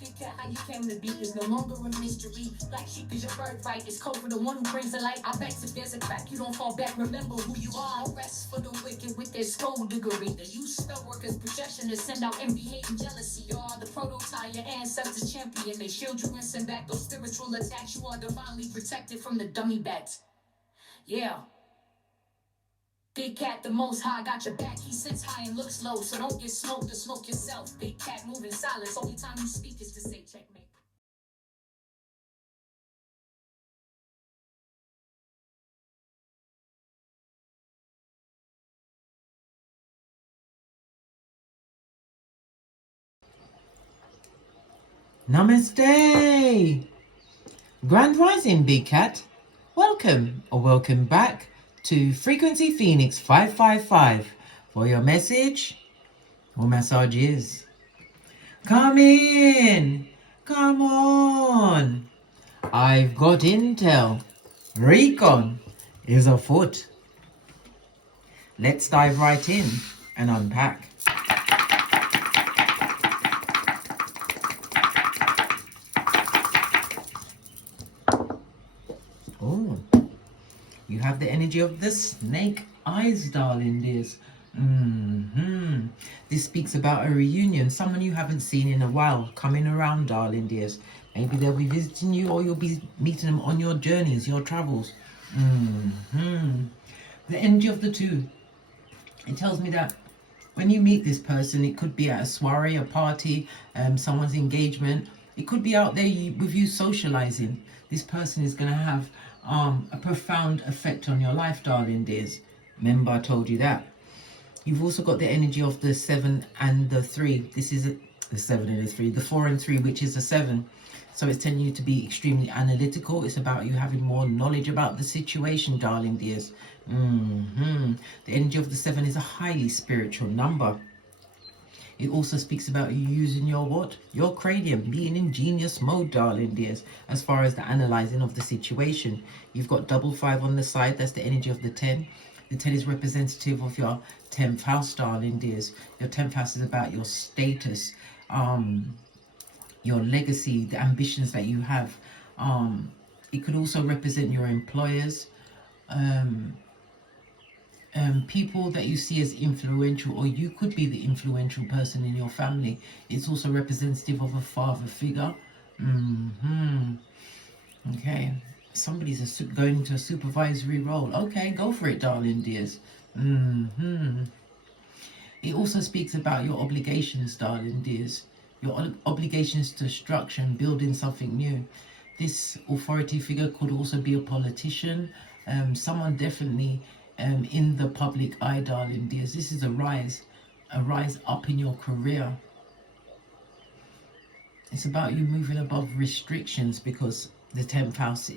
Big cat, how you came to be is no longer a mystery. Black sheep is your birthright. It's code for the one who brings the light. I bet if there's a crack, you don't fall back. Remember who you are. No rest for the wicked with their skullduggery. The use spell workers' projection to send out envy, hate, and jealousy. You are the prototype, your ancestors champion. They shield you and send back those spiritual attacks. You are divinely protected from the dummy bats. Yeah. Big cat, the most high, got your back. He sits high and looks low, so don't get smoked or smoke yourself. Big cat, moving silence. Only time you speak is to say checkmate. Namaste! Grand Rising, Big Cat. Welcome or welcome back to Frequency Phoenix 555 for your message or massages. Come in! Come on! I've got intel. Recon is afoot. Let's dive right in and unpack. Oh, you have the energy of the snake eyes, darling dears. This speaks about a reunion, someone you haven't seen in a while, coming around, darling dears. Maybe they'll be visiting you or you'll be meeting them on your journeys, your travels. The energy of the two. It tells me that when you meet this person, it could be at a soiree, a party, someone's engagement. It could be out there with you socializing. This person is going to have a profound effect on your life, darling dears. Remember, I told you that. You've also got the energy of the 7 and the 3. This is the 7 and the 3. The 4 and 3, which is the 7. So it's telling you to be extremely analytical. It's about you having more knowledge about the situation, darling dears. The energy of the 7 is a highly spiritual number. It also speaks about you using your what? Your cranium, being in genius mode, darling dears, as far as the analyzing of the situation. You've got 5 on the side. That's the energy of the 10. The 10 is representative of your 10th house, darling dears. Your 10th house is about your status, your legacy, the ambitions that you have. It could also represent your employers, people that you see as influential, or you could be the influential person in your family. It's also representative of a father figure. Okay, somebody's going into a supervisory role. Okay, go for it, darling dears. It also speaks about your obligations, darling dears. Your obligations to structure and building something new. This authority figure could also be a politician, someone definitely in the public eye, darling dears. This is a rise up in your career. It's about you moving above restrictions, because the 10th house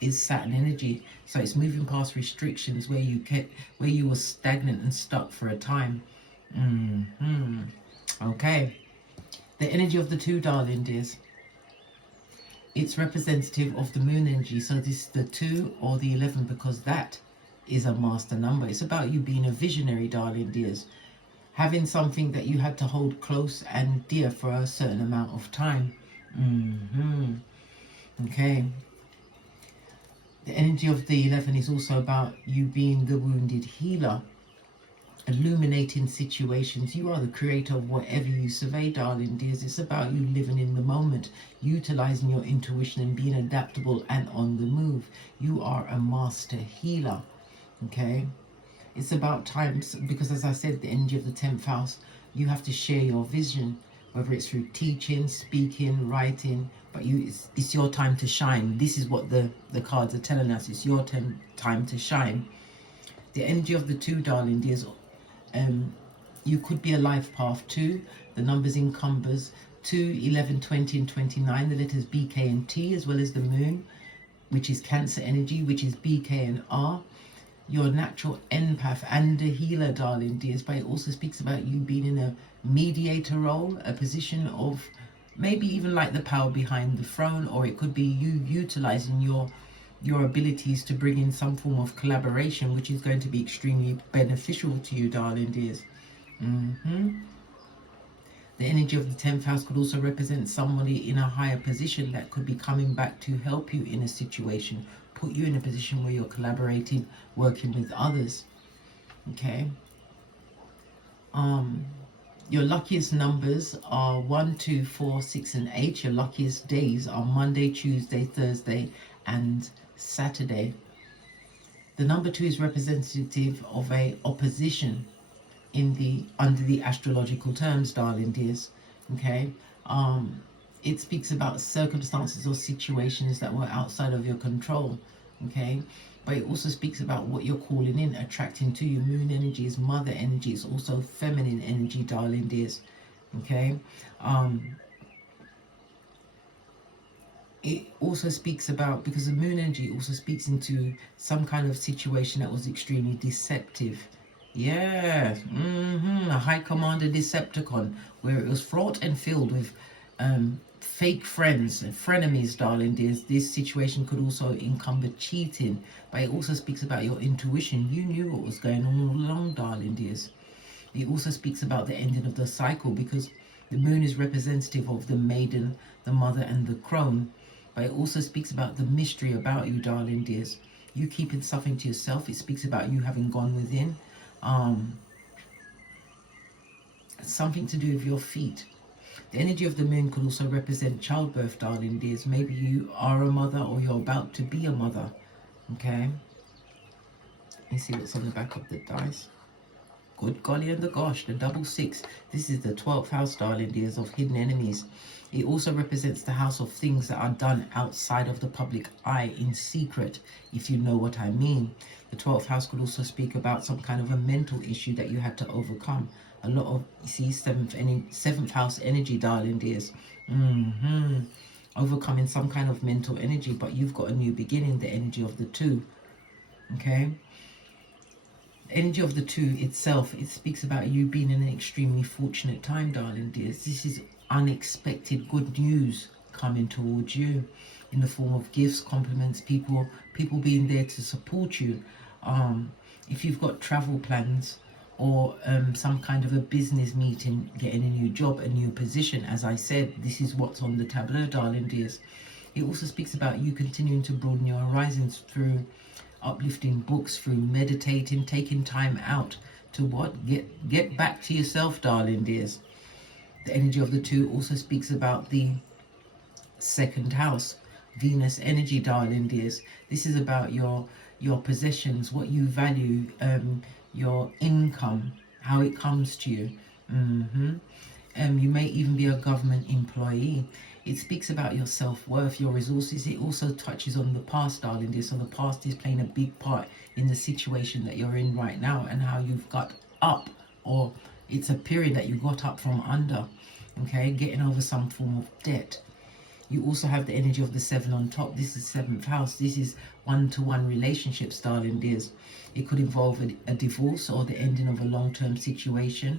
is Saturn energy, so it's moving past restrictions where you were stagnant and stuck for a time. Okay, the energy of the 2, darling dears. It's representative of the moon energy, so this is the 2 or the 11, because that is a master number. It's about you being a visionary, darling dears, having something that you had to hold close and dear for a certain amount of time. Okay, the energy of the 11 is also about you being the wounded healer, illuminating situations. You are the creator of whatever you survey, darling dears. It's about you living in the moment, utilizing your intuition and being adaptable and on the move. You are a master healer. Okay, it's about times, because as I said, the energy of the 10th house, you have to share your vision, whether it's through teaching, speaking, writing, but it's your time to shine. This is what the cards are telling us. It's your time to shine. The energy of the 2, darling dears, you could be a life path 2. The numbers encompass 2, 11, 20 and 29, the letters B, K and T, as well as the moon, which is Cancer energy, which is B, K and R. Your natural empath and a healer, darling dears, but it also speaks about you being in a mediator role, a position of maybe even like the power behind the throne, or it could be you utilizing your abilities to bring in some form of collaboration, which is going to be extremely beneficial to you, darling dears. The energy of the 10th house could also represent somebody in a higher position that could be coming back to help you in a situation, put you in a position where you're collaborating, working with others. Okay. Your luckiest numbers are 1, 2, 4, 6, and 8. Your luckiest days are Monday, Tuesday, Thursday, and Saturday. The number 2 is representative of a opposition under the astrological terms, darling dears. Okay. It speaks about circumstances or situations that were outside of your control. Okay. But it also speaks about what you're calling in, attracting to you. Moon energy is mother energy. It's also feminine energy, darling dears. Okay. It also speaks about, because the moon energy also speaks into some kind of situation that was extremely deceptive. Yeah. A high commander Decepticon, where it was fraught and filled with fake friends and frenemies, darling dears. This situation could also encumber cheating, but it also speaks about your intuition. You knew what was going on all along, darling dears. It also speaks about the ending of the cycle, because the moon is representative of the maiden, the mother, and the crone. But it also speaks about the mystery about you, darling dears. You keeping something to yourself. It speaks about you having gone within. Something to do with your feet. The energy of the moon could also represent childbirth, darling dears. Maybe you are a mother, or you're about to be a mother. Okay. Let me see what's on the back of the dice. Good golly and the gosh, the double 6. This is the 12th house, darling dears, of hidden enemies. It also represents the house of things that are done outside of the public eye, in secret, if you know what I mean. The 12th house could also speak about some kind of a mental issue that you had to overcome. A lot of, you see, 7th house energy, darling dears. Overcoming some kind of mental energy, but you've got a new beginning, the energy of the 2. Okay. Energy of the 2 itself, it speaks about you being in an extremely fortunate time, darling dears. This is unexpected good news coming towards you in the form of gifts, compliments, people being there to support you. If you've got travel plans, or some kind of a business meeting, getting a new job, a new position, as I said, this is what's on the tableau, darling dears. It also speaks about you continuing to broaden your horizons through uplifting books, through meditating, taking time out to what? Get back to yourself, darling dears. The energy of the 2 also speaks about the 2nd house, Venus energy, darling dears. This is about your possessions, what you value, your income, how it comes to you. You may even be a government employee. It speaks about your self-worth, your resources. It also touches on the past, darling dear. So the past is playing a big part in the situation that you're in right now, and how you've got up, or it's a period that you got up from under. Okay, getting over some form of debt. You also have the energy of the 7 on top. This is 7th house. This is one-to-one relationships, darling dears. It could involve a divorce or the ending of a long-term situation.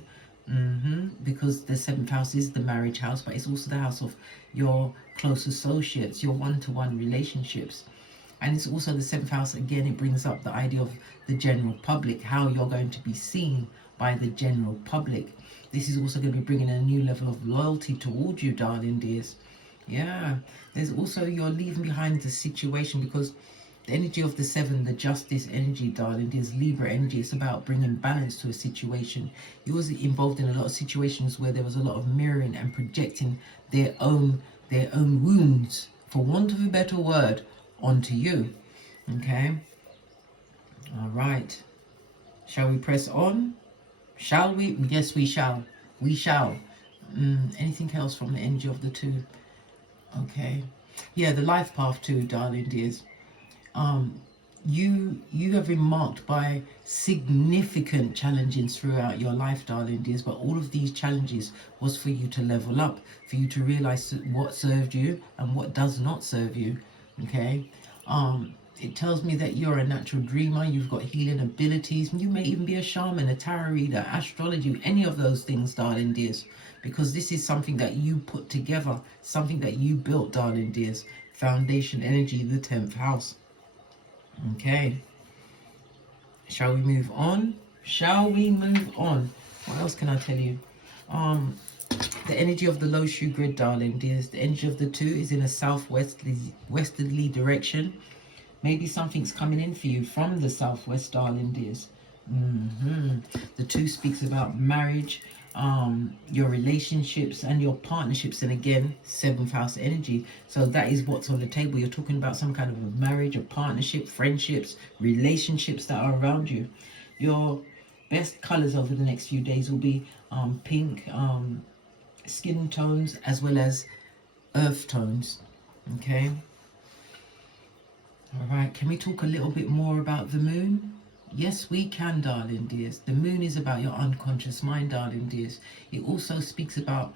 Because the 7th house is the marriage house, but it's also the house of your close associates, your one-to-one relationships. And it's also the 7th house. Again, it brings up the idea of the general public, how you're going to be seen by the general public. This is also going to be bringing a new level of loyalty towards you, darling dears. Yeah, there's also, you're leaving behind the situation, because the energy of the 7, the justice energy, darling, is Libra energy. It's about bringing balance to a situation. You was involved in a lot of situations where there was a lot of mirroring and projecting their own wounds, for want of a better word, onto you. Okay. All right. Shall we press on? Shall we? Yes, we shall. We shall. Anything else from the energy of the 2? Okay. Yeah, the life path too, darling dears. You have been marked by significant challenges throughout your life, darling dears, but all of these challenges was for you to level up, for you to realize what served you and what does not serve you. Okay. It tells me that you're a natural dreamer. You've got healing abilities. You may even be a shaman, a tarot reader, astrology, any of those things, darling dears, because this is something that you put together, something that you built, darling dears. Foundation energy, the 10th house. Okay. Shall we move on? Shall we move on? What else can I tell you? The energy of the low shoe grid, darling dears. The energy of the 2 is in a southwesterly direction. Maybe something's coming in for you from the southwest, darling dears. The 2 speaks about marriage, your relationships and your partnerships, and again, 7th house energy. So that is what's on the table. You're talking about some kind of a marriage, a partnership, friendships, relationships that are around you. Your best colors over the next few days will be pink, skin tones, as well as earth tones. Okay. All right, can we talk a little bit more about the moon? Yes, we can, darling dears. The moon is about your unconscious mind, darling dears. It also speaks about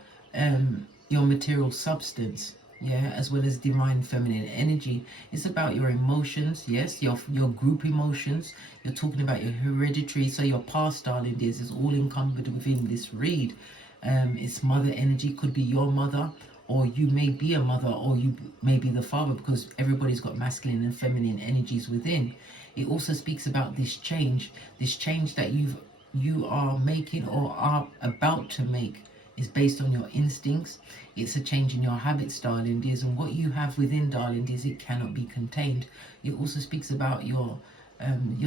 your material substance, yeah, as well as divine feminine energy. It's about your emotions, yes, your group emotions. You're talking about your hereditary, so your past, darling dears, is all encumbered within this read. It's mother energy, could be your mother, or you may be a mother, or you may be the father, because everybody's got masculine and feminine energies within. It also speaks about this change that you are making or are about to make is based on your instincts. It's a change in your habits, darling dears, and what you have within, darling dears, it cannot be contained. It also speaks about your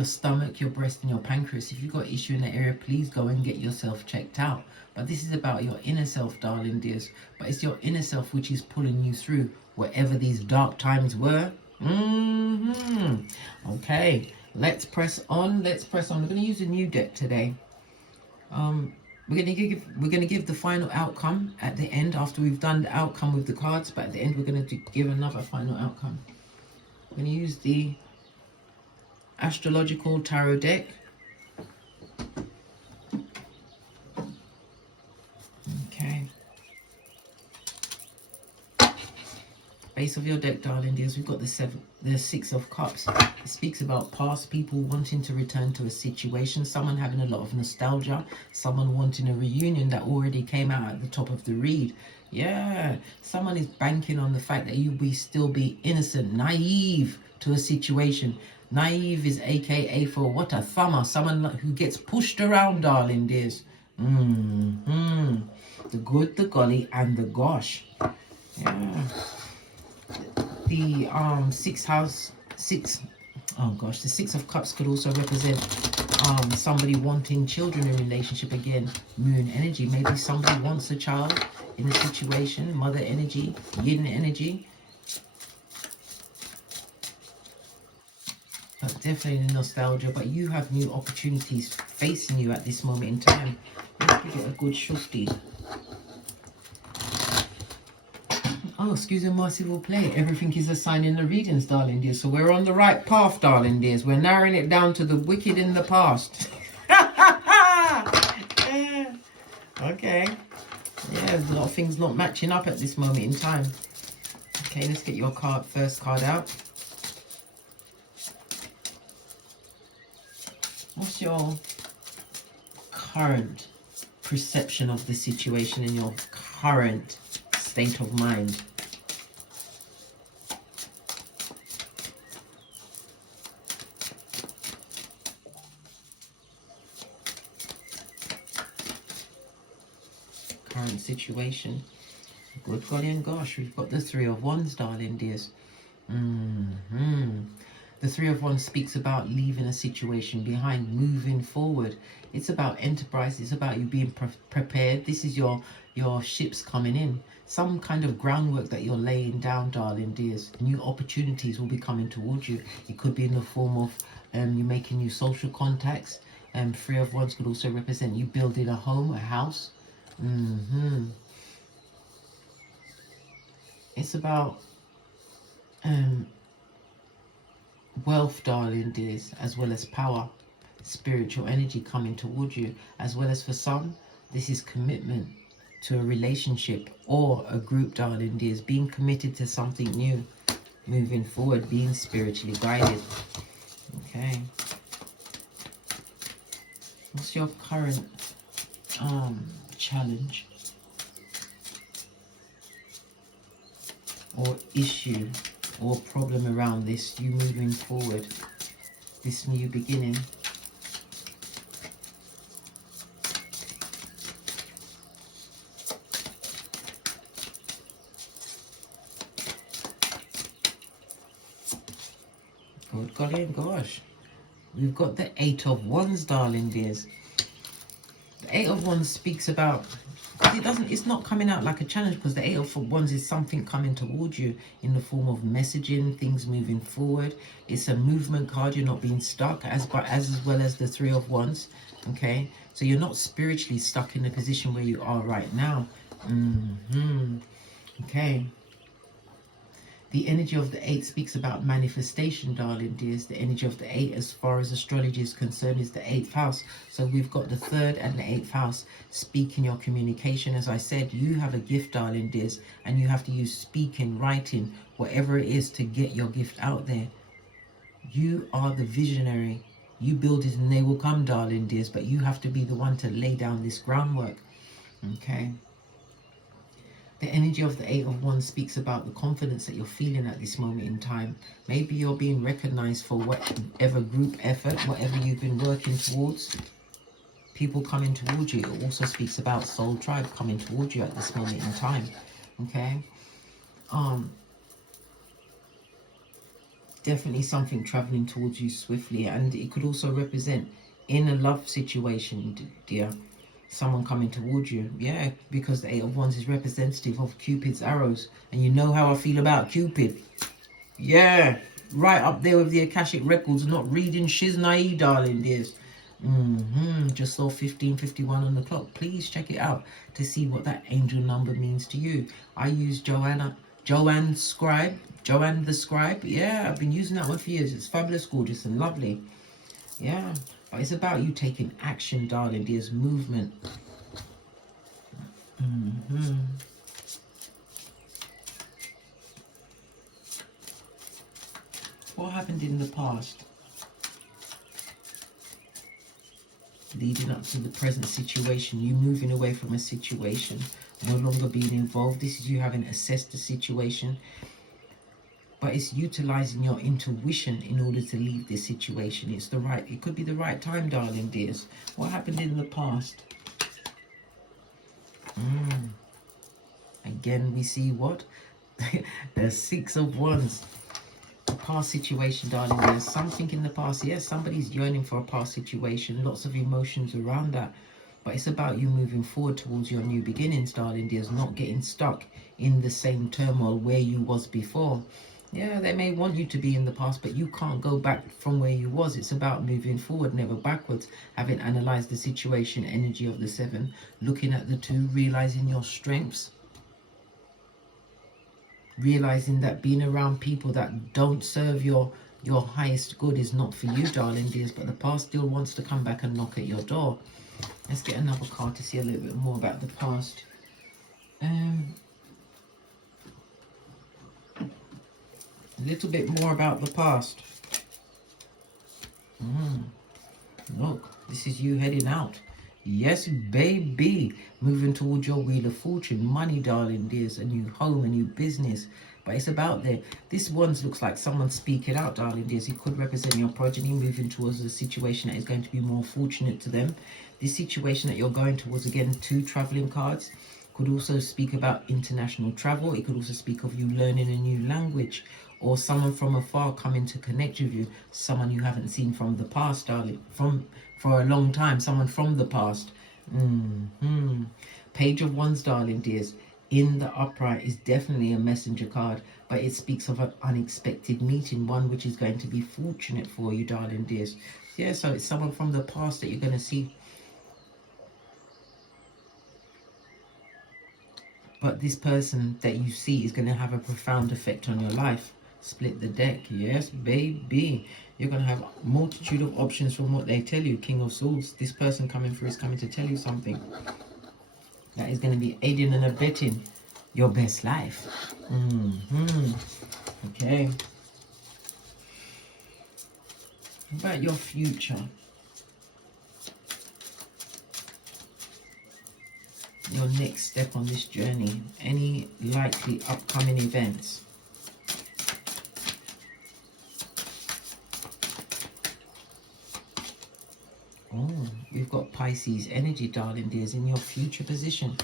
stomach, your breast, and your pancreas. If you've got issue in that area, please go and get yourself checked out. But this is about your inner self, darling dears. But it's your inner self which is pulling you through whatever these dark times were. Okay, let's press on. Let's press on. We're going to use a new deck today. We're going to give the final outcome at the end after we've done the outcome with the cards. But at the end, we're going to give another final outcome. I'm going to use the Astrological Tarot deck. Okay. Base of your deck, darling dears, we've got the 6 of Cups. It speaks about past people wanting to return to a situation, someone having a lot of nostalgia, someone wanting a reunion that already came out at the top of the read. Yeah, someone is banking on the fact that you will still be innocent, naive to a situation. Naive is aka for what a thumber, someone who gets pushed around, darling dears. The good, the golly, and the gosh. Yeah. The the 6 of Cups could also represent somebody wanting children in relationship. Again, moon energy. Maybe somebody wants a child in a situation. Mother energy, yin energy. But definitely nostalgia. But you have new opportunities facing you at this moment in time. Let's give it a good shufti. Oh, excuse me, civil play. Everything is a sign in the readings, darling dears. So we're on the right path, darling dears. We're narrowing it down to the wicked in the past. Yeah. Okay. Yeah, there's a lot of things not matching up at this moment in time. Okay, let's get your first card out. What's your current perception of the situation in your current state of mind? Current situation. Good golly and gosh, we've got the 3 of Wands, darling dears. The 3 of Wands speaks about leaving a situation behind, moving forward. It's about enterprise. It's about you being prepared. This is your ships coming in. Some kind of groundwork that you're laying down, darling dears. New opportunities will be coming towards you. It could be in the form of you making new social contacts. 3 of Wands could also represent you building a home, a house. It's about wealth, darling dears, as well as power, spiritual energy coming towards you, as well as for some, this is commitment to a relationship or a group, darling dears, being committed to something new, moving forward, being spiritually guided. Okay. What's your current challenge or issue or problem around this, you moving forward, this new beginning? Good golly and gosh. We've got the Eight of Wands, darling dears. The Eight of Wands speaks about, it's not coming out like a challenge, because the Eight of Wands is something coming towards you in the form of messaging, things moving forward. It's a movement card. You're not being stuck, as well as the Three of Wands. Okay, so you're not spiritually stuck in the position where you are right now. Okay. The energy of the 8 speaks about manifestation, darling dears. The energy of the 8, as far as astrology is concerned, is the 8th house. So we've got the 3rd and the 8th house. Speaking, your communication. As I said, you have a gift, darling dears, and you have to use speaking, writing, whatever it is to get your gift out there. You are the visionary. You build it and they will come, darling dears, but you have to be the one to lay down this groundwork. Okay. The energy of the 8 of Wands speaks about the confidence that you're feeling at this moment in time. Maybe you're being recognized for whatever group effort, whatever you've been working towards. People coming towards you. It also speaks about soul tribe coming towards you at this moment in time. Okay. Definitely something traveling towards you swiftly. And it could also represent in a love situation, dear. Someone coming towards you. Yeah, because the 8 of Wands is representative of Cupid's arrows. And you know how I feel about Cupid. Yeah, right up there with the Akashic records. Not reading Shiznai, darling dears. Just saw 15:51 on the clock. Please check it out to see what that angel number means to you. I use Joanne the Scribe. Yeah, I've been using that one for years. It's fabulous, gorgeous and lovely. Yeah. But it's about you taking action, darling dears. Movement. What happened in the past? Leading up to the present situation. You moving away from a situation. No longer being involved. This is you having assessed the situation. But it's utilizing your intuition in order to leave this situation. It could be the right time, darling dears. What happened in the past? Again, we see what? The 6 of Wands. The past situation, darling dears. Something in the past. Yes, somebody's yearning for a past situation. Lots of emotions around that. But it's about you moving forward towards your new beginnings, darling dears. Not getting stuck in the same turmoil where you was before. Yeah, they may want you to be in the past, but you can't go back from where you was. It's about moving forward, never backwards. Having analysed the situation, energy of the 7, looking at the 2, realising your strengths. Realising that being around people that don't serve your highest good is not for you, darling dears. But the past still wants to come back and knock at your door. Let's get another card to see a little bit more about the past. A little bit more about the past. Look, this is you heading out. Yes, baby. Moving towards your wheel of fortune. Money, darling dears. A new home, a new business. But it's about there. This one looks like someone speaking out, darling dears. It could represent your progeny moving towards a situation that is going to be more fortunate to them. This situation that you're going towards, again, 2 traveling cards. Could also speak about international travel. It could also speak of you learning a new language. Or someone from afar coming to connect with you. Someone you haven't seen from the past, darling. For a long time. Someone from the past. Page of Wands, darling dears. In the upright is definitely a messenger card. But it speaks of an unexpected meeting. One which is going to be fortunate for you, darling dears. Yeah, so it's someone from the past that you're going to see. But this person that you see is going to have a profound effect on your life. Split the deck. Yes, baby. You're going to have a multitude of options from what they tell you. King of Swords. This person coming through is coming to tell you something that is going to be aiding and abetting your best life. Okay. What about your future? Your next step on this journey. Any likely upcoming events. You've got Pisces energy, darling dears, in your future position.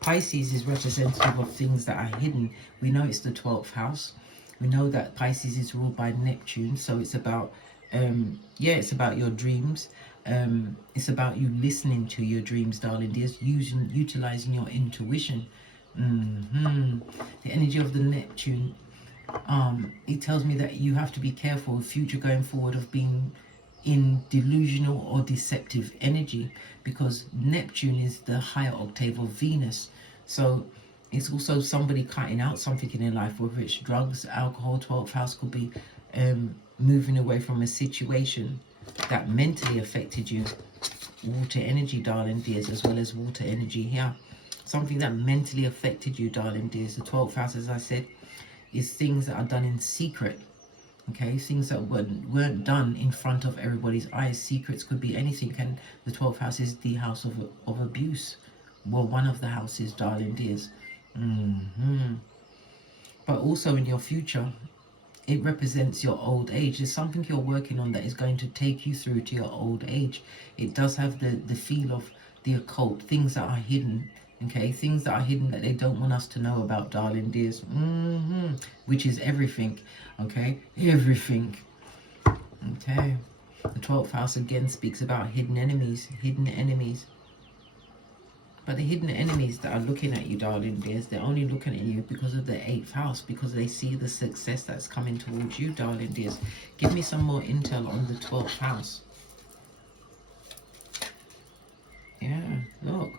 Pisces is representative of things that are hidden. We know it's the 12th house. We know that Pisces is ruled by Neptune, so it's about it's about your dreams. It's about you listening to your dreams, darling dears, utilizing your intuition. The energy of the Neptune, it tells me that you have to be careful with future going forward of being in delusional or deceptive energy, because Neptune is the higher octave of Venus. So it's also somebody cutting out something in their life, whether it's drugs, alcohol. 12th house could be moving away from a situation that mentally affected you. Water energy, darling dears, as well as water energy here. Something that mentally affected you, darling dears. The 12th house, as I said, is things that are done in secret. Okay, things that weren't done in front of everybody's eyes. Secrets could be anything, and the 12th house is the house of abuse. Well, one of the houses, darling dears. But also in your future, it represents your old age. There's something you're working on that is going to take you through to your old age. It does have the feel of the occult, things that are hidden. Okay, things that are hidden that they don't want us to know about, darling dears. Which is everything. Okay, everything. Okay, the 12th house again speaks about hidden enemies. Hidden enemies. But the hidden enemies that are looking at you, darling dears, they're only looking at you because of the 8th house, because they see the success that's coming towards you, darling dears. Give me some more intel on the 12th house. Yeah, look.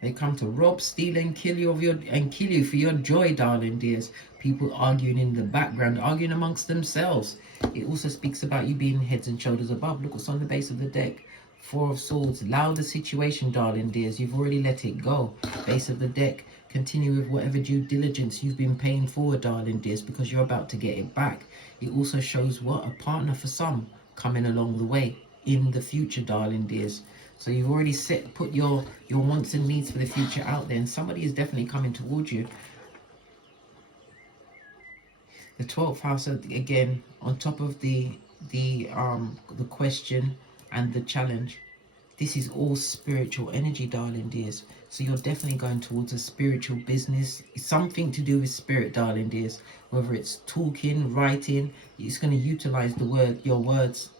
They come to rob, steal, and kill you for your joy, darling dears. People arguing in the background, arguing amongst themselves. It also speaks about you being heads and shoulders above. Look what's on the base of the deck. 4 of Swords. Allow the situation, darling dears. You've already let it go. Base of the deck. Continue with whatever due diligence you've been paying forward, darling dears, because you're about to get it back. It also shows what? A partner for some coming along the way in the future, darling dears. So you've already put your wants and needs for the future out there, and somebody is definitely coming towards you. The 12th house, again, on top of the question and the challenge, this is all spiritual energy, darling dears. So you're definitely going towards a spiritual business, something to do with spirit, darling dears. Whether it's talking, writing, it's going to utilize your words,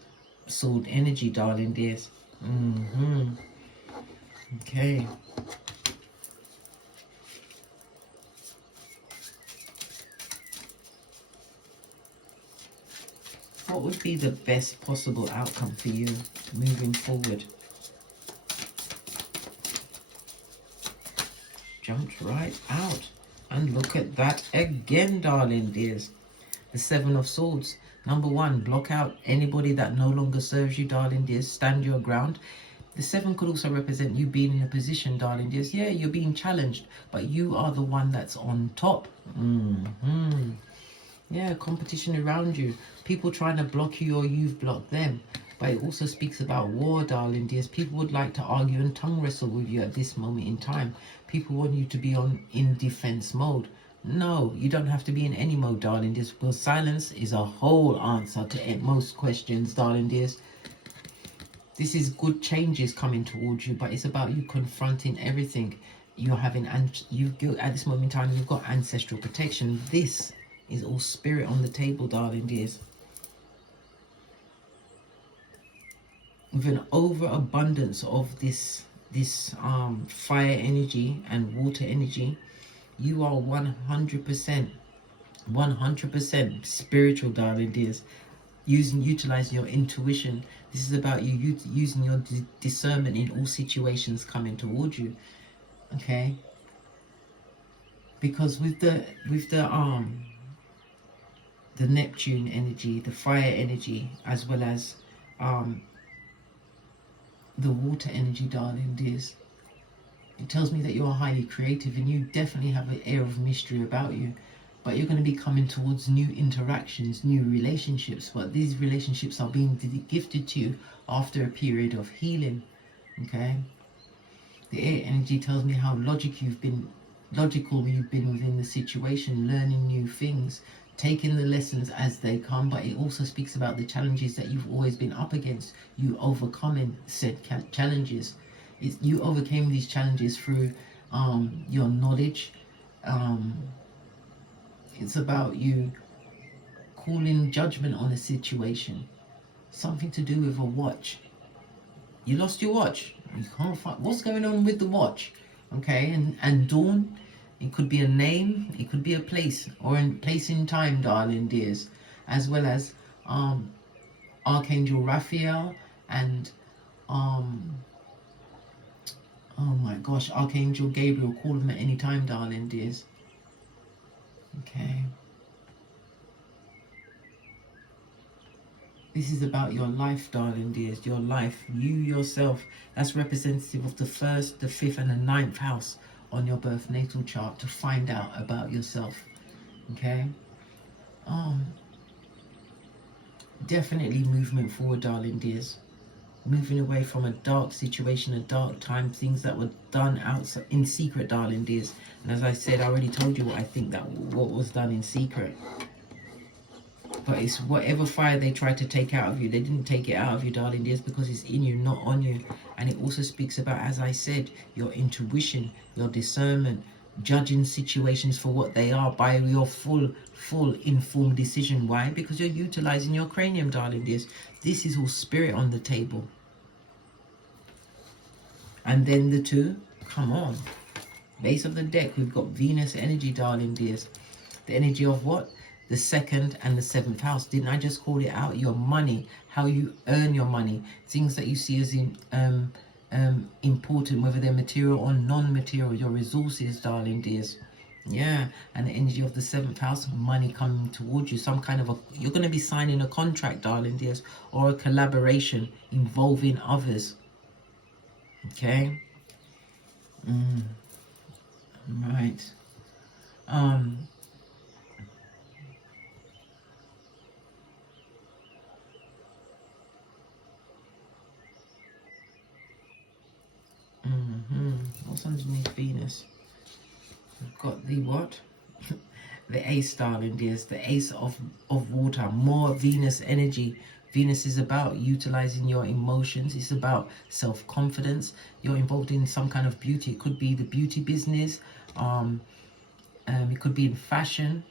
sword energy, darling dears. Okay. What would be the best possible outcome for you moving forward? Jumped right out. And look at that again, darling dears. The 7 of Swords. Number 1, block out anybody that no longer serves you, darling dears. Stand your ground. The 7 could also represent you being in a position, darling dears. Yeah, you're being challenged, but you are the one that's on top. Yeah, competition around you. People trying to block you, or you've blocked them. But it also speaks about war, darling dears. People would like to argue and tongue wrestle with you at this moment in time. People want you to be in defense mode. No, you don't have to be in any mode, darling dears, because silence is a whole answer to most questions, darling dears. This is good changes coming towards you, but it's about you confronting everything. You're having, at this moment in time, you've got ancestral protection. This is all spirit on the table, darling dears. With an overabundance of this fire energy and water energy, you are 100% spiritual, darling dears. Utilizing your intuition. This is about you using your discernment in all situations coming towards you. Okay, because with the Neptune energy, the fire energy, as well as the water energy, darling dears, it tells me that you are highly creative, and you definitely have an air of mystery about you. But you're going to be coming towards new interactions, new relationships. But these relationships are being gifted to you after a period of healing. Okay. The air energy tells me how logical you've been within the situation, learning new things, taking the lessons as they come. But it also speaks about the challenges that you've always been up against. You overcoming said challenges. You overcame these challenges through your knowledge. It's about you calling judgment on a situation. Something to do with a watch. You lost your watch. You can't find what's going on with the watch. Okay, and dawn, it could be a name, it could be a place, or a place in time, darling dears, as well as Archangel Raphael and oh my gosh, Archangel Gabriel. Call them at any time, darling dears. Okay. This is about your life, darling dears. Your life, you yourself. That's representative of the 1st, the 5th, and the 9th house on your birth natal chart to find out about yourself. Okay. Definitely movement forward, darling dears. Moving away from a dark situation, a dark time, things that were done outside in secret, darling dears. And as I said, I already told you what I think that what was done in secret. But it's whatever fire they tried to take out of you, they didn't take it out of you, darling dears, because it's in you, not on you. And it also speaks about, as I said, your intuition, your discernment, judging situations for what they are by your full informed decision. Why? Because you're utilizing your cranium, darling dears. This is all spirit on the table. And then the 2, come on. Base of the deck, we've got Venus energy, darling dears. The energy of what? The 2nd and the 7th house. Didn't I just call it out? Your money, how you earn your money, things that you see as important, whether they're material or non-material, your resources, darling dears. Yeah, and the energy of the 7th house, money coming towards you, some kind of you're going to be signing a contract, darling dears, or a collaboration involving others. Okay. Right. What's underneath Venus? We've got the what? The ace, darling dears. The ace of water. More Venus energy. Venus is about utilizing your emotions. It's about self-confidence. You're involved in some kind of beauty. It could be the beauty business. It could be in fashion.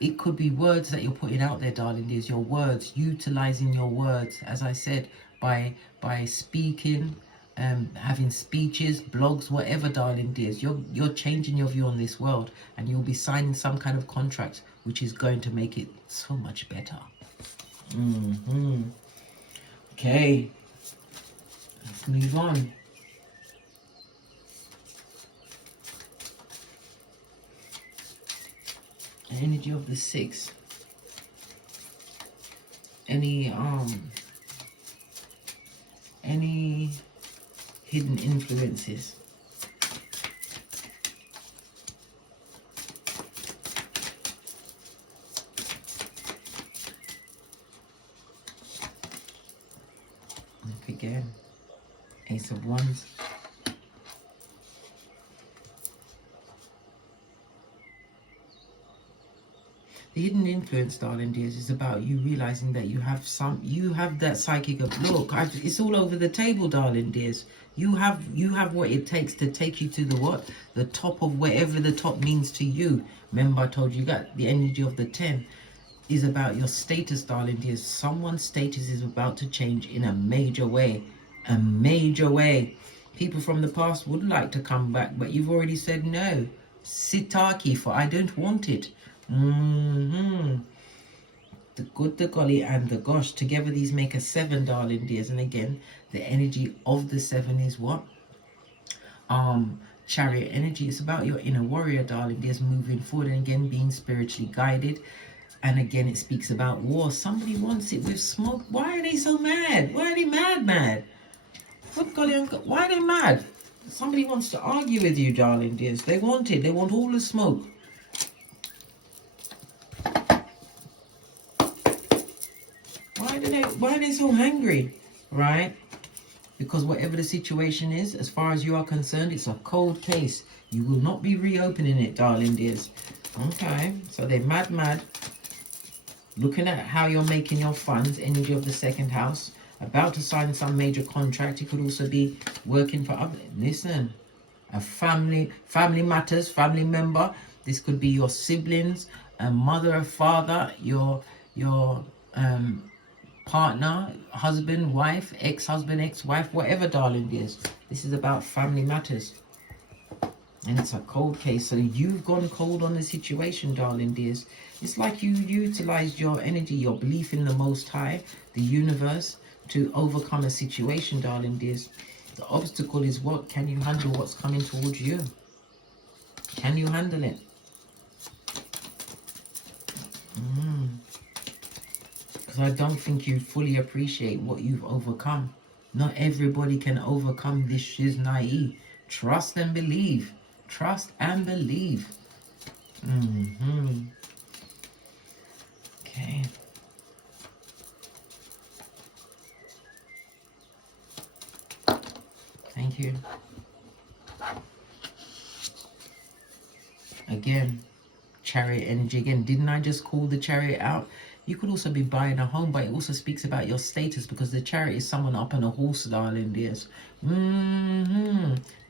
It could be words that you're putting out there, darling dears. Your words, utilizing your words, as I said, by speaking, having speeches, blogs, whatever, darling dears. You're changing your view on this world, and you'll be signing some kind of contract which is going to make it so much better. Okay, let's move on. Energy of the 6. Any hidden influences. Look again. Ace of Wands. The hidden influence, darling dears, is about you realizing that you have that psychic look. It's all over the table, darling dears. You have what it takes to take you to the what? The top of wherever the top means to you. Remember, I told you got the energy of the 10 is about your status, darling dears. Someone's status is about to change in a major way. A major way. People from the past would like to come back, but you've already said no. Sitaki, for I don't want it. The good, the golly, and the gosh. Together these make a 7, darling dears. And again, the energy of the 7 is what? Chariot energy. It's about your inner warrior, darling dears, moving forward, and again being spiritually guided. And again, it speaks about war. Somebody wants it with smoke. Why are they so mad? Why are they mad? Good golly, why are they mad? Somebody wants to argue with you, darling dears. They want it. They want all the smoke. Why are they so angry? Right? Because whatever the situation is, as far as you are concerned, it's a cold case. You will not be reopening it, darling dears. Okay, so they're mad. Looking at how you're making your funds, energy of the 2nd house. About to sign some major contract. It could also be working for others. Listen, a family matters, family member. This could be your siblings, a mother, a father, your partner, husband, wife, ex-husband, ex-wife, whatever, darling dears. This is about family matters. And it's a cold case. So you've gone cold on the situation, darling dears. It's like you utilized your energy, your belief in the Most High, the universe, to overcome a situation, darling dears. The obstacle is what? Can you handle what's coming towards you? Can you handle it? Because I don't think you fully appreciate what you've overcome. Not everybody can overcome this shiznai. Trust and believe. Trust and believe. Okay. Thank you. Again, Chariot energy. Again, didn't I just call the Chariot out? You could also be buying a home, but it also speaks about your status, because the Chariot is someone up on a horse, darling dears.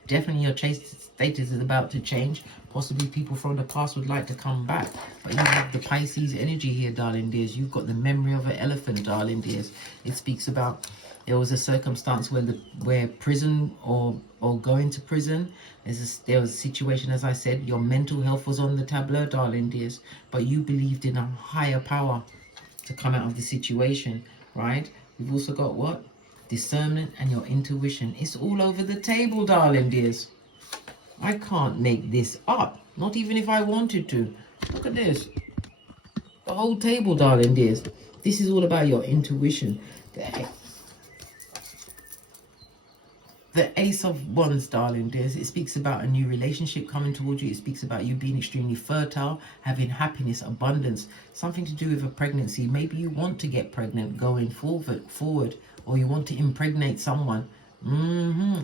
Definitely your status is about to change. Possibly people from the past would like to come back. But you have the Pisces energy here, darling dears. You've got the memory of an elephant, darling dears. It speaks about there was a circumstance where prison or going to prison, there was a situation, as I said, your mental health was on the tableau, darling dears. But you believed in a higher power to come out of the situation, right? We've also got what? Discernment and your intuition. It's all over the table, darling dears. I can't make this up, not even if I wanted to. Look at this. The whole table, darling dears. This is all about your intuition. The Ace of Wands, darling dears, it speaks about a new relationship coming towards you. It speaks about you being extremely fertile, having happiness, abundance, something to do with a pregnancy. Maybe you want to get pregnant going forward, or you want to impregnate someone.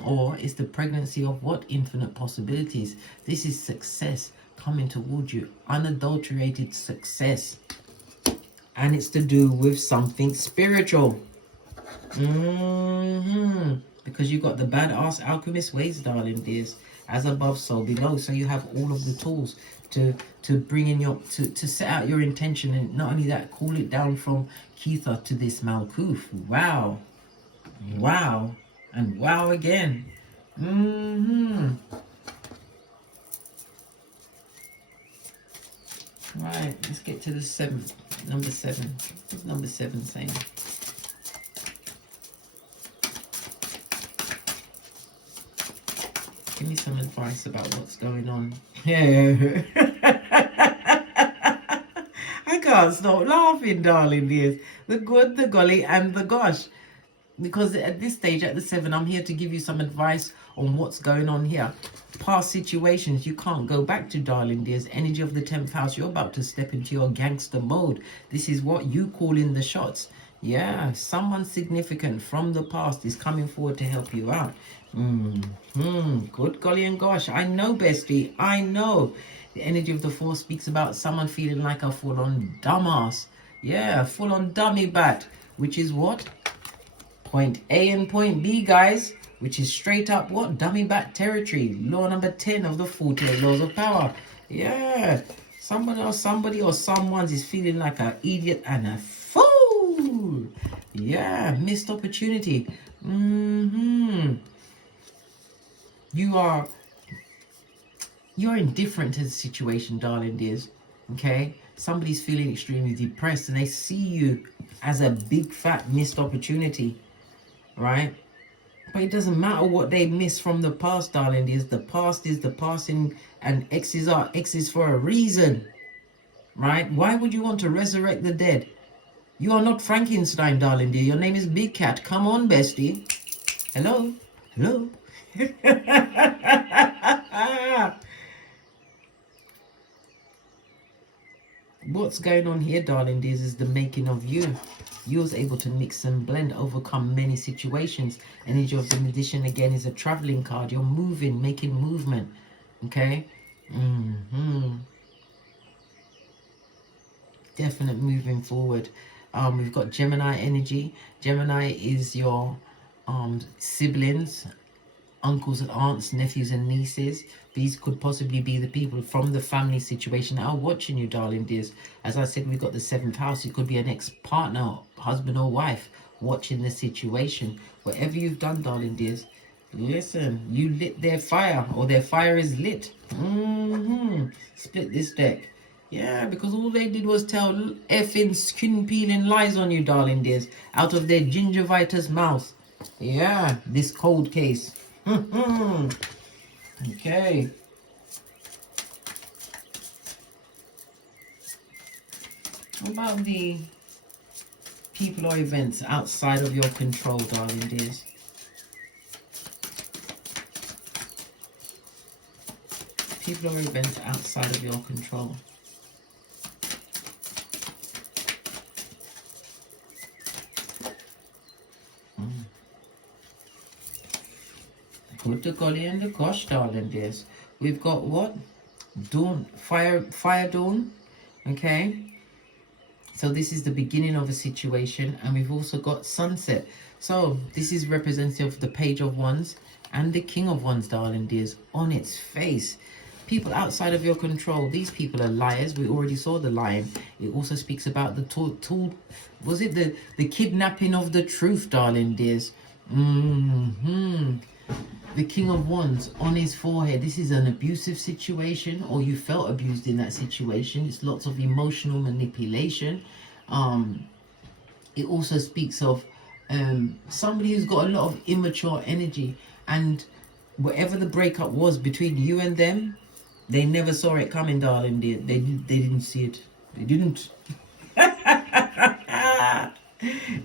Or it's the pregnancy of what? Infinite possibilities. This is success coming towards you, unadulterated success. And it's to do with something spiritual. Because you've got the badass alchemist ways, darling dears. As above, so below. So you have all of the tools to bring in your to set out your intention, and not only that, call it down from Ketha to this Malkuth. Wow, wow, and wow again. Right, let's get to the seventh. Number 7. What's number 7 saying? Give me some advice about what's going on. Yeah. I can't stop laughing, darling dears. The good, the golly, and the gosh. Because at this stage, at the 7, I'm here to give you some advice on what's going on here. Past situations, you can't go back to, darling dears. Energy of the 10th house, you're about to step into your gangster mode. This is what you call in the shots. Yeah, someone significant from the past is coming forward to help you out. Good golly and gosh. I know, bestie. I know. The energy of the 4 speaks about someone feeling like a full-on dumbass. Yeah, full-on dummy bat. Which is what? Point A and point B, guys. Which is straight up what? Dummy bat territory. Law number 10 of the 48 laws of power. Yeah. Somebody or someone is feeling like an idiot and a fool. Yeah. Missed opportunity. You're indifferent to the situation, darling dears. Okay? Somebody's feeling extremely depressed and they see you as a big fat missed opportunity. Right? But it doesn't matter what they miss from the past, darling dears. The past is the past, and X's are X's for a reason. Right? Why would you want to resurrect the dead? You are not Frankenstein, darling dear. Your name is Big Cat. Come on, bestie. Hello? Hello? What's going on here, darling dears, is the making of you. You was able to mix and blend, overcome many situations. Energy of the Magician again is a traveling card. You're moving, making movement. Okay? Definite moving forward. We've got Gemini energy. Gemini is your siblings, uncles and aunts, nephews and nieces. These could possibly be the people from the family situation that are watching you, darling dears. As I said, we've got the 7th house. It could be an ex-partner, husband or wife, watching the situation. Whatever you've done, darling dears, listen, you lit their fire, or their fire is lit. Split this deck. Yeah, because all they did was tell effing skin peeling lies on you, darling dears, out of their gingivitis mouth. Yeah, this cold case. Okay. What about the people or events outside of your control, darling dears? People or events outside of your control. Put the golly and the gosh, darling dears. We've got what? Dawn, fire dawn. Okay. So this is the beginning of a situation, and we've also got sunset. So this is representative of the Page of Wands and the King of Wands, darling dears, on its face. People outside of your control. These people are liars. We already saw the lion. It also speaks about the was it the kidnapping of the truth, darling dears? The King of Wands on his forehead. This is an abusive situation, or you felt abused in that situation. It's lots of emotional manipulation. It also speaks of somebody who's got a lot of immature energy, and whatever the breakup was between you and them, they never saw it coming, darling. They didn't see it. They didn't.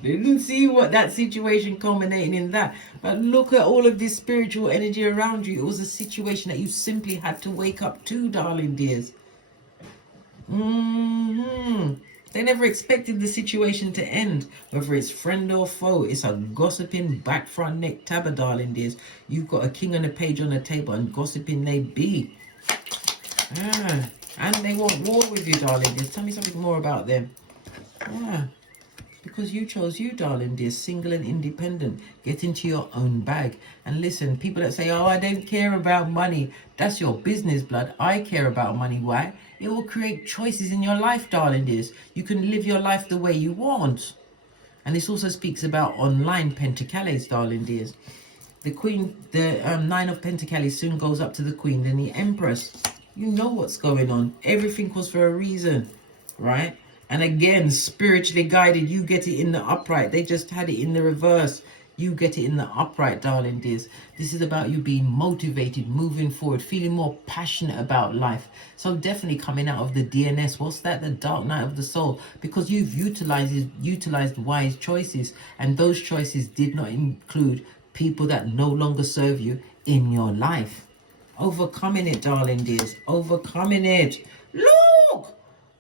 They didn't see what that situation culminating in that. But look at all of this spiritual energy around you. It was a situation that you simply had to wake up to, darling dears. They never expected the situation to end. Whether it's friend or foe, it's a gossiping back front neck tabber, darling dears. You've got a king and a page on the table, and gossiping they be. And they want war with you, darling dears. Tell me something more about them. Because you chose you, darling dear, single and independent. Get into your own bag. And listen, people that say, oh, I don't care about money. That's your business, blood. I care about money. Why? It will create choices in your life, darling dears. You can live your life the way you want. And this also speaks about online pentacles, darling dears. The Queen, the 9 of Pentacles soon goes up to the Queen, then the Empress. You know what's going on. Everything was for a reason, right? And again, spiritually guided, you get it in the upright. They just had it in the reverse. You get it in the upright, darling dears. This is about you being motivated, moving forward, feeling more passionate about life. So definitely coming out of the DNS. What's that? The dark night of the soul. Because you've utilized wise choices. And those choices did not include people that no longer serve you in your life. Overcoming it, darling dears. Overcoming it. Look!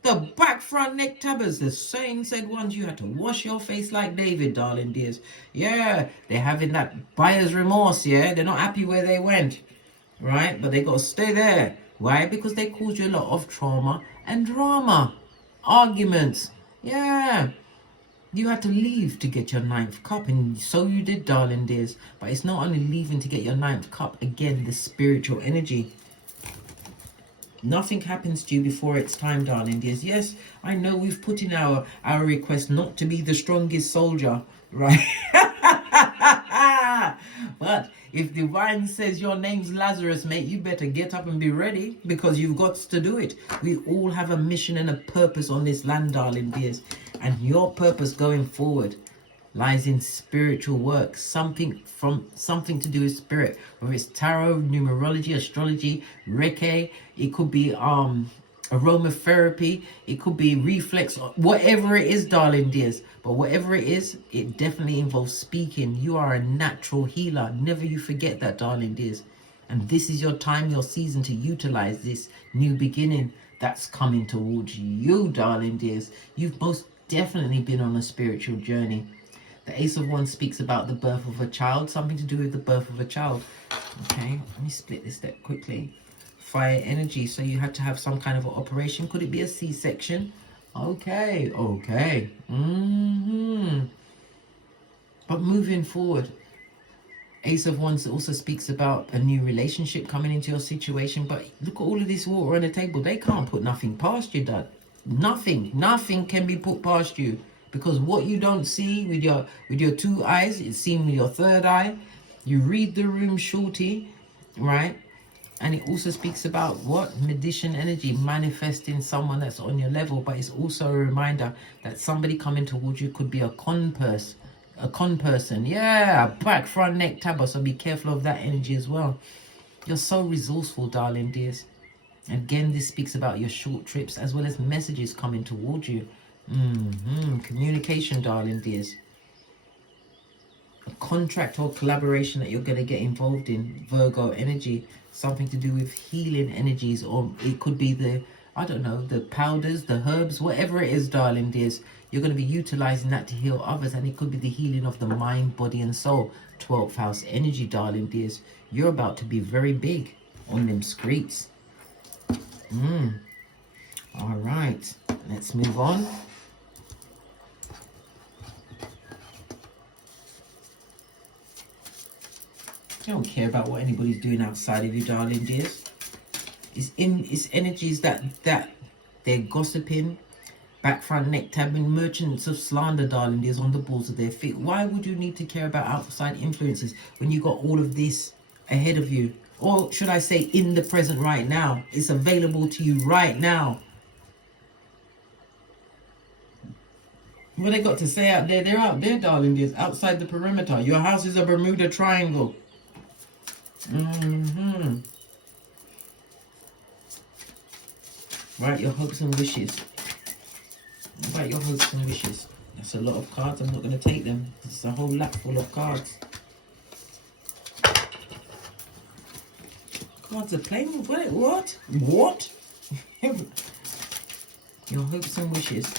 The back front neck tabbers, the saying said once you had to wash your face like David, darling dears. Yeah, they're having that buyer's remorse, yeah? They're not happy where they went, right? But they got to stay there. Why? Because they caused you a lot of trauma and drama. Arguments. Yeah. You had to leave to get your 9th cup, and so you did, darling dears. But it's not only leaving to get your 9th cup. Again, the spiritual energy. Nothing happens to you before it's time, darling dears. Yes, I know we've put in our request not to be the strongest soldier, right? But if divine says your name's Lazarus, mate, you better get up and be ready, because you've got to do it. We all have a mission and a purpose on this land, darling dears. And your purpose going forward lies in spiritual work, something to do with spirit, whether it's tarot, numerology, astrology, Reiki. It could be aromatherapy, it could be reflex, whatever it is, darling dears. But whatever it is, it definitely involves speaking. You are a natural healer. Never you forget that, darling dears. And this is your time, your season to utilize this new beginning that's coming towards you, darling dears. You've most definitely been on a spiritual journey. The Ace of Wands speaks about the birth of a child, something to do with the birth of a child. Okay, let me split this deck quickly. Fire energy, so you had to have some kind of an operation. Could it be a C-section? Okay. But moving forward, Ace of Wands also speaks about a new relationship coming into your situation. But look at all of this water on the table. They can't put nothing past you, Dad. Nothing can be put past you. Because what you don't see with your two eyes, it's seen with your third eye. You read the room, shorty, right? And it also speaks about what? Magician energy, manifesting someone that's on your level. But it's also a reminder that somebody coming towards you could be a con person. Yeah, back, front, neck, tabber. So be careful of that energy as well. You're so resourceful, darling dears. Again, this speaks about your short trips as well as messages coming towards you. Communication, darling dears. A contract or collaboration that you're going to get involved in, Virgo energy. Something to do with healing energies, or it could be the, I don't know, the powders, the herbs, whatever it is, darling dears. You're going to be utilizing that to heal others, and it could be the healing of the mind, body and soul. 12th house energy, darling dears. You're about to be very big on them streets. All right, let's move on. I don't care about what anybody's doing outside of you, darling dears. It's energies that they're gossiping, back, front, neck, tabbing, merchants of slander, darling dears, on the balls of their feet. Why would you need to care about outside influences when you got all of this ahead of you? Or should I say in the present right now? It's available to you right now. What they got to say out there? They're out there, darling dears, outside the perimeter. Your house is a Bermuda Triangle. Write your hopes and wishes. Write your hopes and wishes. That's a lot of cards. I'm not going to take them. It's a whole lap full of cards. Cards are playing. What? Your hopes and wishes.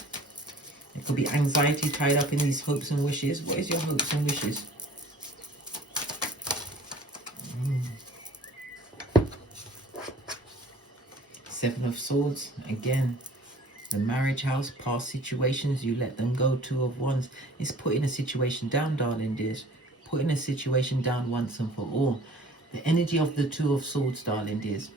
There could be anxiety tied up in these hopes and wishes. What is your hopes and wishes? Seven of Swords. Again, the marriage house, past situations, you let them go. Two of Wands. It's putting a situation down, darling dears. Putting a situation down once and for all. The energy of the Two of Swords, darling dears.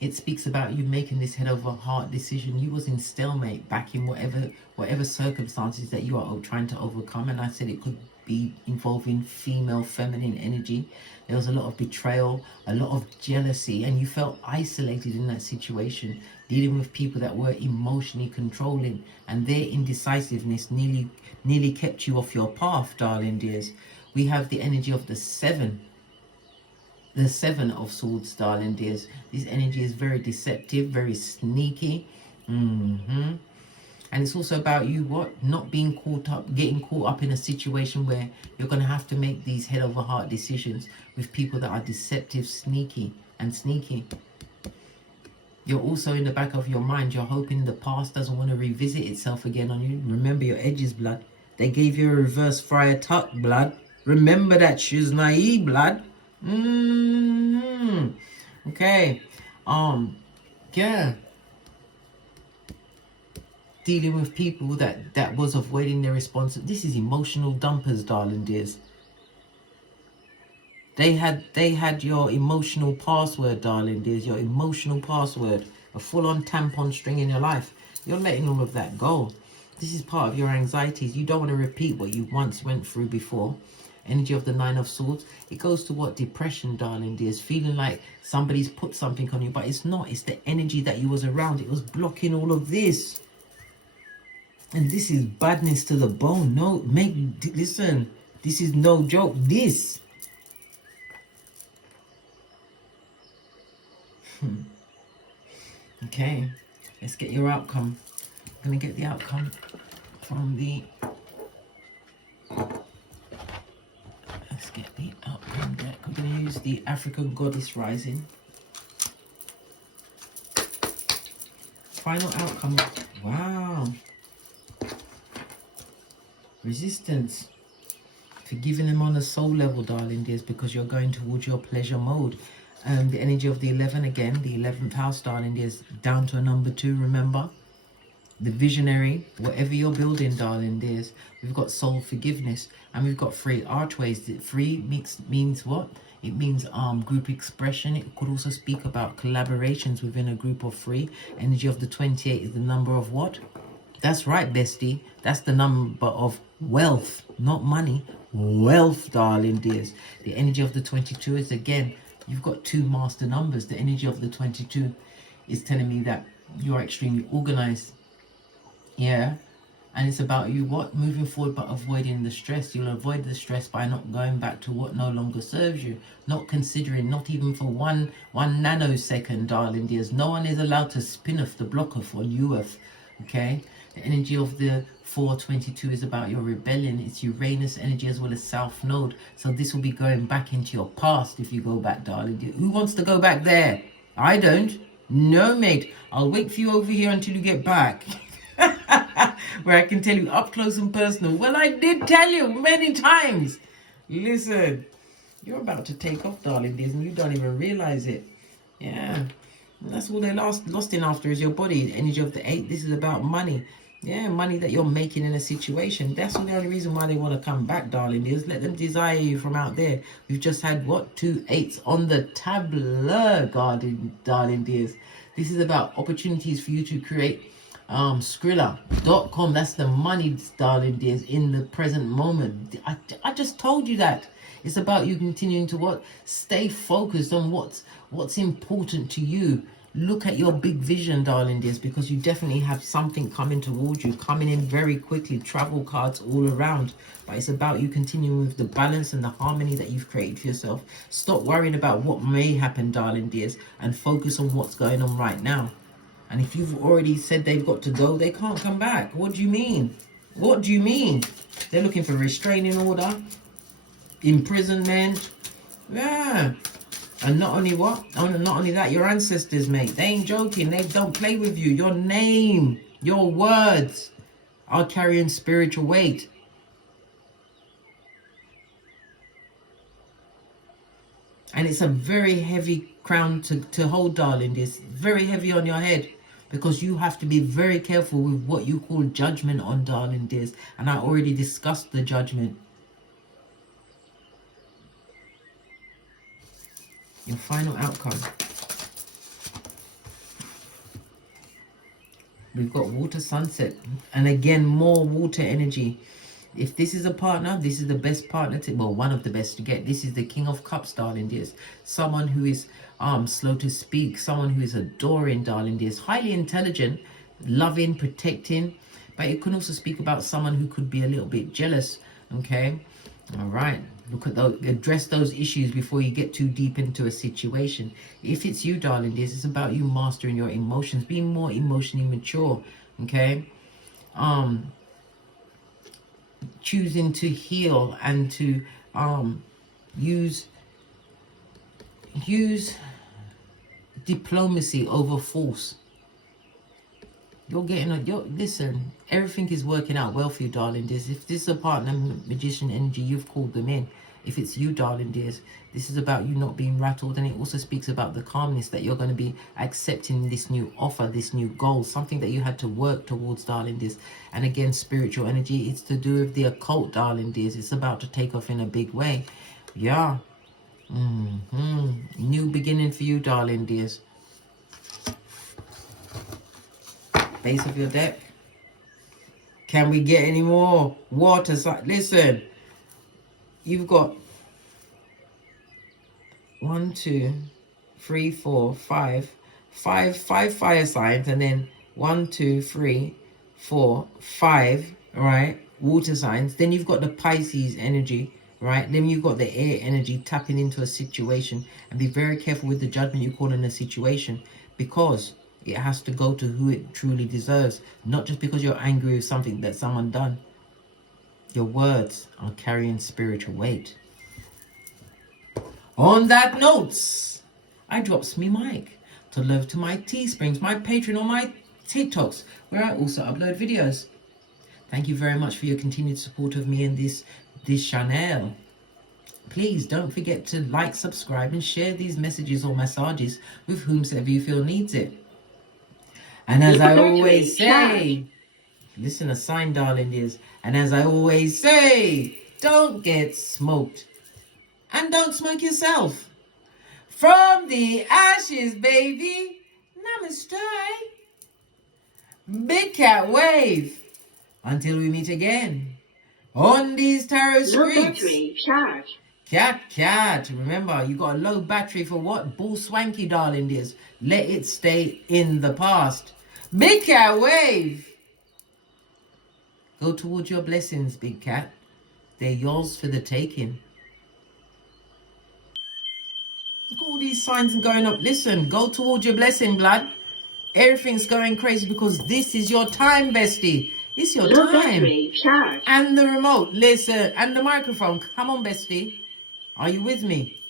It speaks about you making this head over heart decision. You was in stalemate back in whatever circumstances that you are trying to overcome. And I said it could be involving female, feminine energy. There was a lot of betrayal, a lot of jealousy, and you felt isolated in that situation, dealing with people that were emotionally controlling, and their indecisiveness nearly kept you off your path, darling dears. We have the energy of the Seven of Swords, darling dears. This energy is very deceptive, very sneaky. And it's also about you, not being getting caught up in a situation where you're going to have to make these head over heart decisions with people that are deceptive, sneaky. You're also in the back of your mind, you're hoping the past doesn't want to revisit itself again on you. Remember your edges, blood. They gave you a reverse friar tuck, blood. Remember that she's naive, blood. Okay. Yeah. Dealing with people that was avoiding their responsibility. This is emotional dumpers, darling dears. They had your emotional password, darling dears. Your emotional password. A full-on tampon string in your life. You're letting all of that go. This is part of your anxieties. You don't want to repeat what you once went through before. Energy of the Nine of Swords. It goes to what? Depression, darling dears. Feeling like somebody's put something on you, but it's not. It's the energy that you was around. It was blocking all of this. And this is badness to the bone. No, listen. This is no joke. This. Okay. Let's get your outcome. I'm going to get the outcome from the... Let's get the outcome deck. I'm going to use the African Goddess Rising. Final outcome. Wow. Resistance. Forgiving them on a soul level, darling dears, because you're going towards your pleasure mode. The energy of the 11 again, the 11th house, darling dears, down to a number 2, remember? the visionary, whatever you're building, darling dears. We've got soul forgiveness, and we've got free archways. Free means what? It means group expression. It could also speak about collaborations within a group of three. Energy of the 28 is the number of what? That's right, bestie. That's the number of wealth, not money. Wealth, darling dears. The energy of the 22 is, again, you've got two master numbers. The energy of the 22 is telling me that you're extremely organized. Yeah. And it's about you what? Moving forward, but avoiding the stress. You'll avoid the stress by not going back to what no longer serves you. Not considering, not even for one nanosecond, darling dears. No one is allowed to spin off the block off on you. Okay? The energy of the 422 is about your rebellion. It's Uranus energy as well as South Node. So this will be going back into your past if you go back, darling dear. Who wants to go back there? I don't. No, mate. I'll wait for you over here until you get back. Where I can tell you up close and personal. Well, I did tell you many times. Listen, you're about to take off, darling dears, and you don't even realize it. Yeah, that's all they're lost in after is your body. The energy of the 8. This is about money. Yeah, money that you're making in a situation. That's the only reason why they want to come back, darling dears. Let them desire you from out there. We've just had what? 2 8s on the tableau, darling dears. This is about opportunities for you to create Skrilla.com. That's the money, darling dears, in the present moment. I just told you that. It's about you continuing to what? Stay focused on what's important to you. Look at your big vision, darling dears, because you definitely have something coming towards you, coming in very quickly. Travel cards all around. But it's about you continuing with the balance and the harmony that you've created for yourself. Stop worrying about what may happen, darling dears, and focus on what's going on right now. And if you've already said they've got to go, they can't come back. What do you mean? What do you mean? They're looking for restraining order, imprisonment. Yeah. And not only what? Not only that, your ancestors, mate. They ain't joking. They don't play with you. Your name, your words are carrying spiritual weight. And it's a very heavy crown to hold, darling. It's very heavy on your head. Because you have to be very careful with what you call judgment on, darling dears. And I already discussed the judgment. Your final outcome. We've got water sunset. And again, more water energy. If this is a partner, this is the best partner to, well, one of the best to get. This is the King of Cups, darling dears. Someone who is slow to speak, someone who is adoring, darling dears, highly intelligent, loving, protecting. But it can also speak about someone who could be a little bit jealous. Okay, all right. Look at those, address those issues before you get too deep into a situation. If it's you, darling dears, it's about you mastering your emotions, being more emotionally mature. Okay, choosing to heal and to use diplomacy over force. You're getting listen, everything is working out well for you, darling dears. If this is a partner, magician energy, you've called them in. If it's you, darling dears, this is about you not being rattled. And it also speaks about the calmness that you're going to be accepting this new offer, this new goal, something that you had to work towards, darling dears. And again, spiritual energy, it's to do with the occult, darling dears. It's about to take off in a big way. Yeah. New beginning for you, darling dears. Base of your deck. Can we get any more water? Listen, you've got 1, 2, 3, 4, 5 fire signs, and then 1, 2, 3, 4, 5, all right, water signs. Then you've got the Pisces energy, right? Then you've got the air energy tapping into a situation. And be very careful with the judgment you call in a situation, because it has to go to who it truly deserves, not just because you're angry with something that someone done. Your words are carrying spiritual weight. On that note, I drops me mic to love to my Teesprings, my Patreon, or my TikToks, where I also upload videos. Thank you very much for your continued support of me and this channel. Please don't forget to like, subscribe, and share these messages or massages with whomsoever you feel needs it. And as I Battery always say, charged. listen, a sign, darling, is, and as I always say, don't get smoked. And don't smoke yourself. From the ashes, baby. Namaste. Big cat wave. Until we meet again on these tarot Low streets. battery charged. Cat. Remember, you got a low battery for what? Bull swanky, darling, dears. Let it stay in the past. Big cat wave. Go towards your blessings, big cat. They're yours for the taking. Look at all these signs going up. Listen, go towards your blessing, blood. Everything's going crazy because this is your time, bestie. It's your Low time. battery charged. And the remote, listen, and the microphone. Come on, bestie. Are you with me?